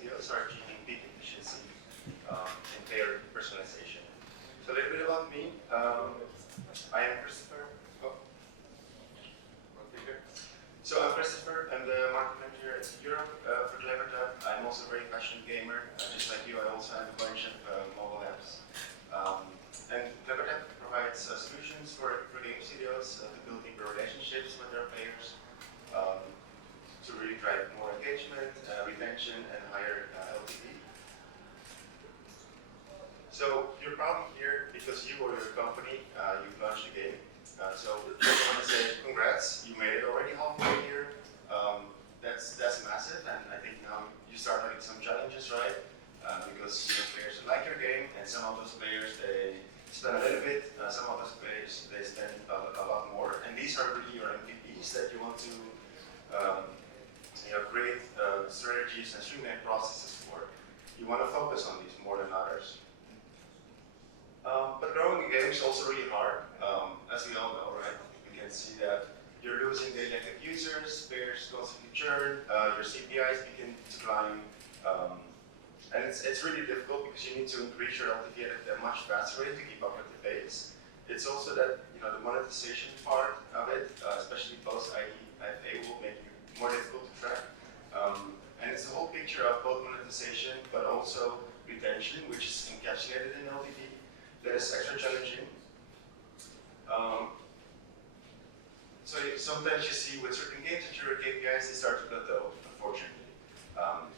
videos are achieving peak efficiency in player personalization. So a little bit about me. I am Christopher. Oh, one figure. So I'm Christopher. I'm the market manager at Europe for Clevertap. I'm also a very passionate gamer. Just like you, I also have a bunch of mobile apps. And Democratizing provides solutions for game studios to build deeper relationships with their players, to really drive more engagement, retention, and higher LTV. So you're probably here because you or your company, you've launched a game. So I want to say congrats, you made it already halfway here. That's massive, and I think now you start having some challenges, right? Because players like your game, and some of those players, they spend a little bit, some of those players, they spend a lot more, and these are really your MVPs that you want to create strategies and streamline processes for. You want to focus on these more than others. But growing a game is also really hard, as we all know, right? We can see that you're losing daily active users, players constantly churn, your CPIs begin to climb, and it's really difficult because you need to increase your LTV at a much faster rate to keep up with the pace. It's also that the monetization part of it, especially post IDFA, will make you more difficult to track. And it's the whole picture of both monetization but also retention, which is encapsulated in LTV, that is extra challenging. So sometimes you see with certain games that your KPIs, they start to plateau, unfortunately.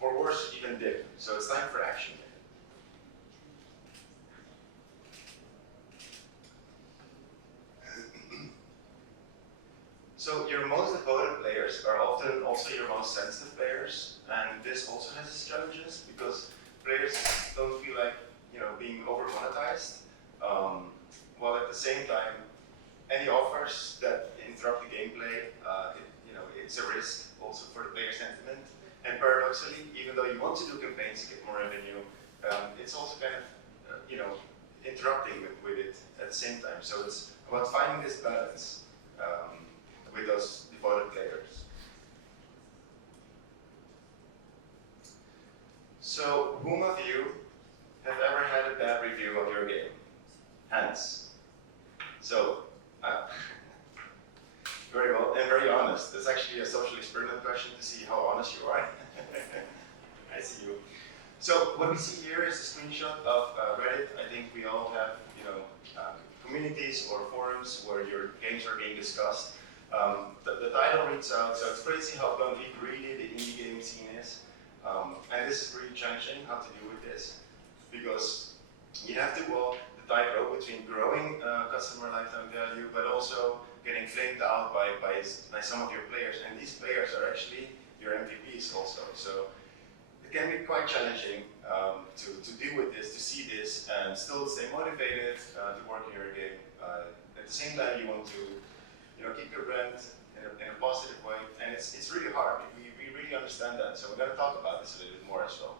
Or worse, even dip. So it's time for action. So your most devoted players are often also your most sensitive players, and this also has its challenges because players don't feel like being over monetized, while at the same time, any offers that interrupt the gameplay, it's a risk also for the player sentiment. And paradoxically, even though you want to do campaigns to get more revenue, it's also kind of interrupting with it at the same time. So it's about finding this balance with those devoted players. So whom of you have ever had a bad review of your game? Hands. So, very well, and very honest. It's actually a social experiment question to see how honest you are. I see you. So what we see here is a screenshot of Reddit. I think we all have, communities or forums where your games are being discussed. The title reads out, so it's crazy how bluntly greedy the indie gaming scene is. And this is really challenging how to deal with this, because you have to walk the tightrope between growing customer lifetime value, but also getting flamed out by some of your players. And these players are actually your MVPs also. So it can be quite challenging to deal with this, to see this, and still stay motivated to work in your game. At the same time, you want to keep your brand in a positive way, and it's really hard. We really understand that, so we're going to talk about this a little bit more as well.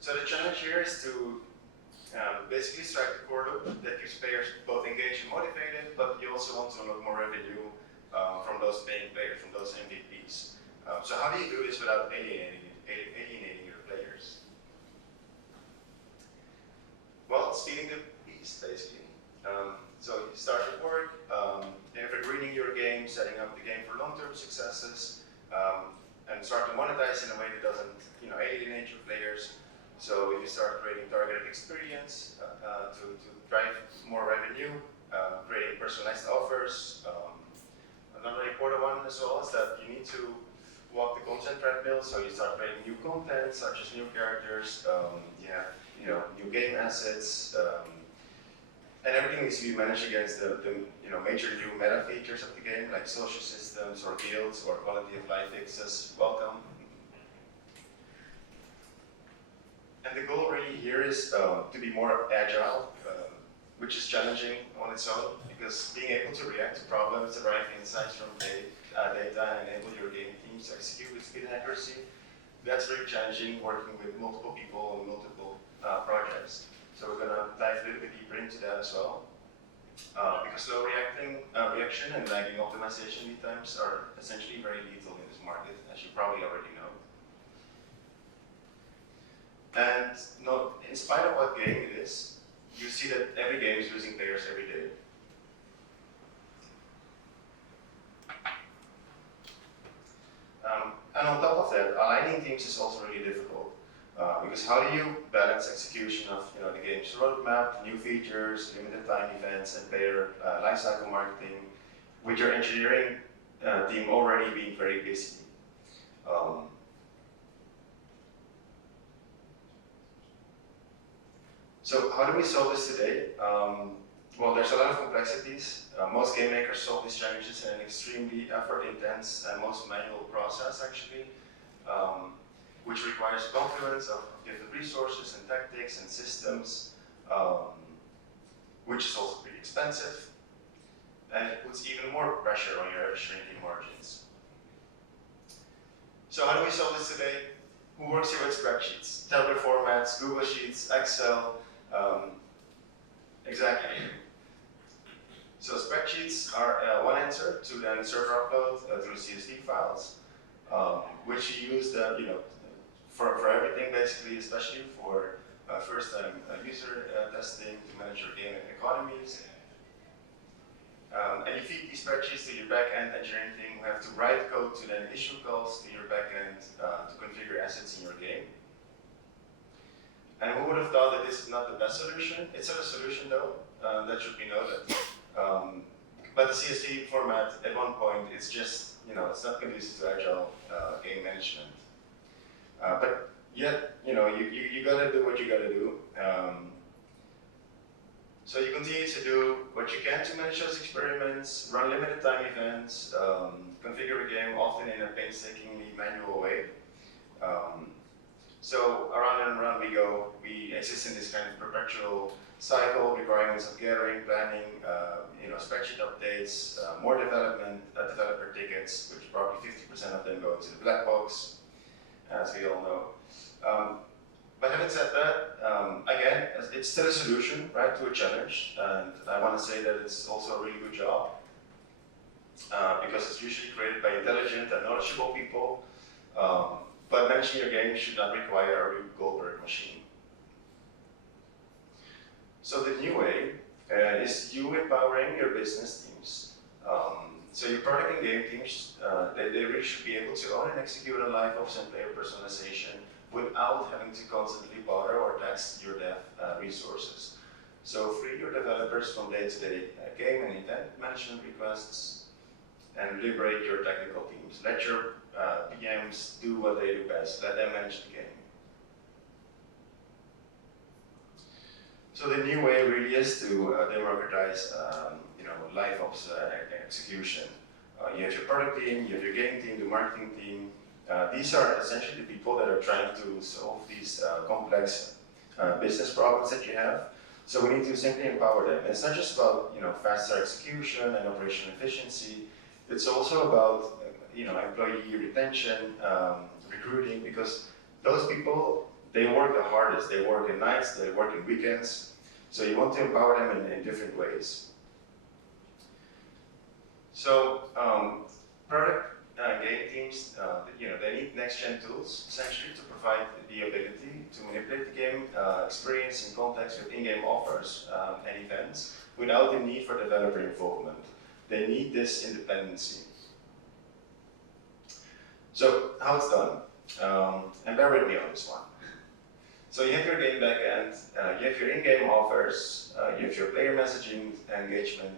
So the challenge here is to basically strike the core loop that keeps players both engaged and motivated, but you also want to unlock more revenue from those paying players, from those MVPs. So how do you do this without alienating your players? Well, it's feeding the beast, basically. So you start your work, evergreening your game, setting up the game for long-term successes, and start to monetize in a way that doesn't alienate your players. So you start creating targeted experience to drive more revenue, creating personalized offers. Another important one as well is that you need to walk the content treadmill. So you start creating new content, such as new characters, new game assets, and everything needs to be managed against the major new meta features of the game, like social systems or guilds or quality of life fixes. Welcome. And the goal really here is to be more agile, which is challenging on its own, because being able to react to problems, derive insights from data, and enable your game teams to execute with speed and accuracy, that's very challenging working with multiple people and multiple projects. So we're going to dive a little bit deeper into that as well. because low reaction and lagging optimization lead times are essentially very lethal in this market, as you probably already know. And no, in spite of what game it is, you see that every game is losing players every day. And on top of that, aligning teams is also really difficult. Because how do you balance execution of the game's roadmap, new features, limited time events, and player lifecycle marketing, with your engineering team already being very busy? So how do we solve this today? Well, there's a lot of complexities. Most game makers solve these challenges in an extremely effort-intense and most manual process, actually, which requires confluence of different resources and tactics and systems, which is also pretty expensive, and it puts even more pressure on your shrinking margins. So how do we solve this today? Who works here with spreadsheets? Tablet formats, Google Sheets, Excel, exactly. So spreadsheets are one answer to then server upload through CSV files, which you use for everything basically, especially for first-time user testing to manage your game economies. And you feed these spreadsheets to your back-end engineering team, who have to write code to then issue calls to your back-end to configure assets in your game. And who would have thought that this is not the best solution? It's not a solution though, that should be noted. But the CSV format, at one point, it's just, it's not conducive to agile game management. But yet, you gotta do what you gotta do. So you continue to do what you can to manage those experiments, run limited time events, configure a game often in a painstakingly manual way. So around and around we go. We exist in this kind of perpetual cycle, requirements of gathering, planning, spreadsheet updates, more development, developer tickets, which probably 50% of them go into the black box, as we all know. But having said that, again, it's still a solution, right, to a challenge, and I want to say that it's also a really good job, because it's usually created by intelligent and knowledgeable people, but managing your game should not require a Rube Goldberg machine. So the new way is you empowering your business teams. So your product and game teams, they really should be able to own and execute on LiveOps and player personalization without having to constantly bother or tax your dev resources. So free your developers from day-to-day game and event management requests, and liberate your technical teams. Let your PMs do what they do best. Let them manage the game. So the new way really is to democratize, LiveOps execution. You have your product team, you have your game team, the marketing team. These are essentially the people that are trying to solve these complex business problems that you have. So we need to simply empower them. It's not just about faster execution and operational efficiency. It's also about employee retention, recruiting, because those people, they work the hardest. They work at nights, they work in weekends. So you want to empower them in different ways. So product game teams, they need next-gen tools, essentially, to provide the ability to manipulate the game experience in context with in-game offers and events without the need for developer involvement. They need this independency. So how it's done, and bear with me on this one. So you have your game backend, you have your in-game offers, you have your player messaging engagement,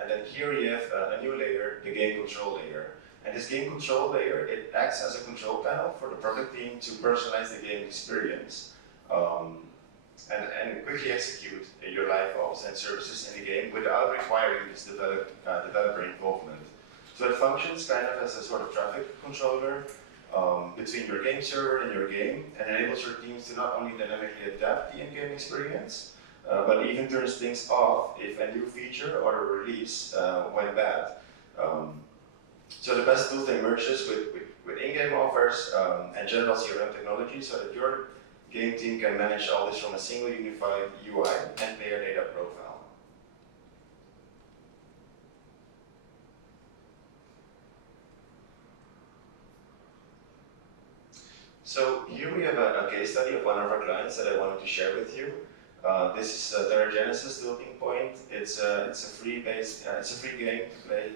and then here you have a new layer, the game control layer. And this game control layer, it acts as a control panel for the product team to personalize the game experience and quickly execute your LiveOps and services in the game without requiring this developer involvement. So it functions kind of as a sort of traffic controller between your game server and your game, and enables your teams to not only dynamically adapt the in-game experience, but even turns things off if a new feature or a release went bad. So the best tool to merge this with in-game offers and general CRM technology, so that your game team can manage all this from a single unified UI and player data profile. So here we have a case study of one of our clients that I wanted to share with you. This is Terragenesis Tilting Point. It's a free game to play,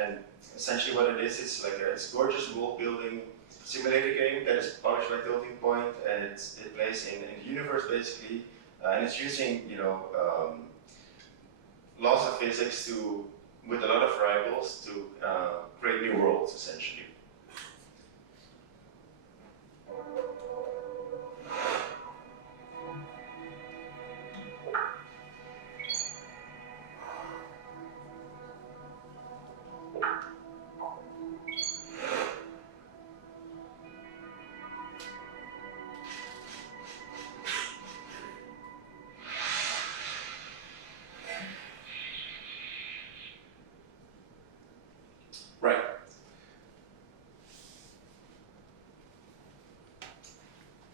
and essentially what it is like it's a gorgeous world building simulator game that is published by Tilting Point, and it plays in the universe basically, and it's using laws of physics with a lot of variables to create new worlds essentially. Right.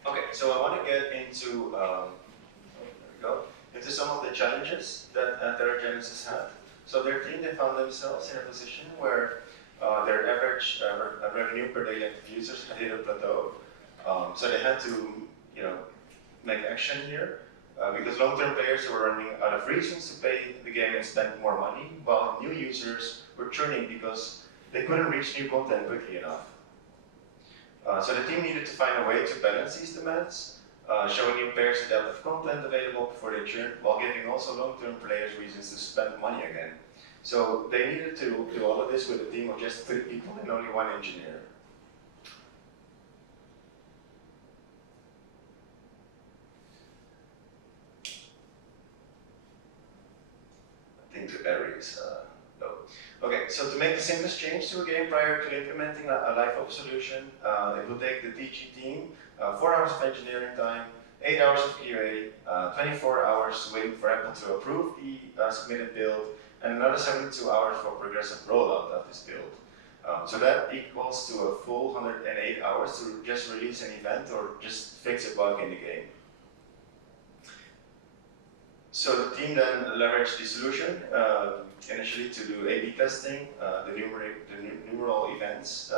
Okay, so I want to get into into some of the challenges that Terragenesis had. So their team, they found themselves in a position where their average revenue per daily active users had hit a plateau. So they had to, make action here because long-term players were running out of reasons to pay the game and spend more money, while new users were churning because they couldn't reach new content quickly enough. So the team needed to find a way to balance these demands, showing new players the depth of content available before they churn, while giving also long-term players reasons to spend money again. So they needed to do all of this with a team of just 3 people and only 1 engineer. I think the battery is low. Okay, so to make the simplest change to a game prior to implementing a LiveOps solution, it will take the TG team 4 hours of engineering time, 8 hours of QA, 24 hours waiting for Apple to approve the submitted build, and another 72 hours for progressive rollout of this build. So that equals to a full 108 hours to just release an event or just fix a bug in the game. So the team then leveraged the solution initially to do A/B testing, the numeral events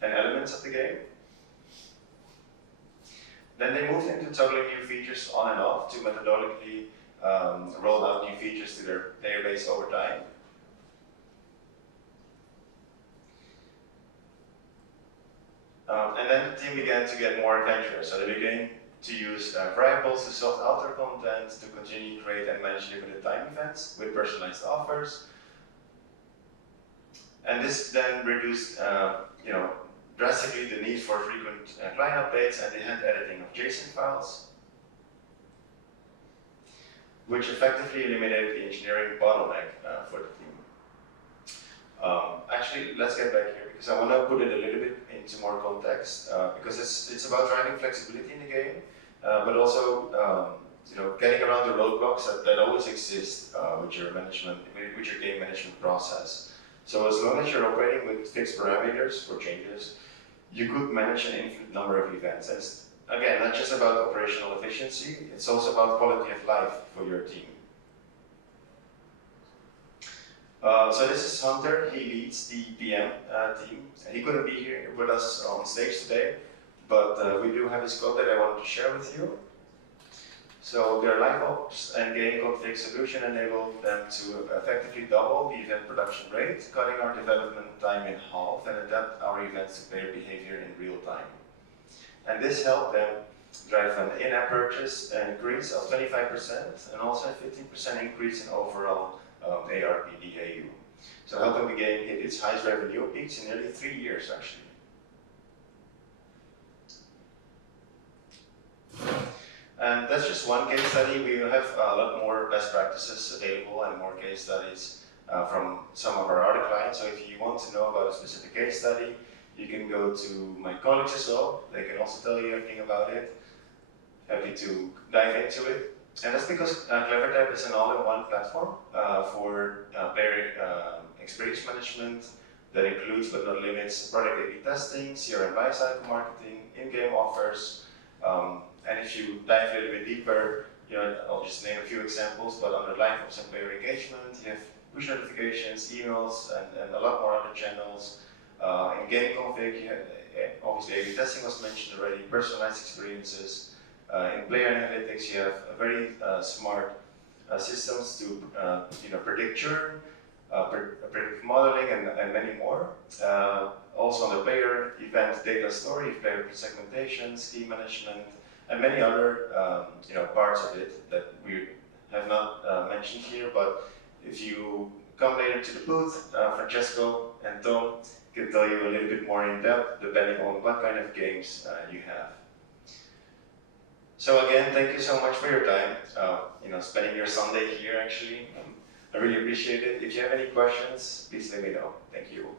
and elements of the game. Then they moved into toggling new features on and off to methodologically roll out new features to their database over time. And then the team began to get more adventurous. So they began to use variables to sort out their content, to continue to create and manage limited time events with personalized offers. And this then reduced, drastically the need for frequent client updates and the hand editing of JSON files, which effectively eliminated the engineering bottleneck for the team. Actually, let's get back here because I want to put it a little bit into more context because it's about driving flexibility in the game, but also getting around the roadblocks that always exist with your game management process. So as long as you're operating with fixed parameters for changes, you could manage an infinite number of events. And it's, again, not just about operational efficiency, it's also about quality of life for your team. So this is Hunter. He leads the PM team. He couldn't be here with us on stage today, but we do have his code that I wanted to share with you. So their LiveOps and game config solution enabled them to effectively double the event production rate, cutting our development time in half and adapt our events to player behavior in real time. And this helped them drive an in-app purchase increase of 25% and also a 15% increase in overall ARPDAU. So helping the game hit its highest revenue peaks in nearly 3 years actually. And that's just one case study. We have a lot more best practices available and more case studies from some of our other clients. So if you want to know about a specific case study, you can go to my colleagues as well. They can also tell you everything about it. Happy to dive into it. And that's because CleverType is an all-in-one platform for player experience management that includes but not limits product A/B testing, CRM lifecycle marketing, in-game offers. And if you dive a little bit deeper, I'll just name a few examples, but under LiveOps and player engagement, you have push notifications, emails, and a lot more other channels. In game config, you have obviously A/B testing was mentioned already, personalized experiences. In player analytics, you have a very smart systems to predict churn, predictive modeling, and many more. Also on the player event data story, player segmentation, scheme management, and many other parts of it that we have not mentioned here. But if you come later to the booth, Francesco and Tom can tell you a little bit more in depth depending on what kind of games you have. So again, thank you so much for your time. Spending your Sunday here actually. I really appreciate it. If you have any questions, please let me know. Thank you.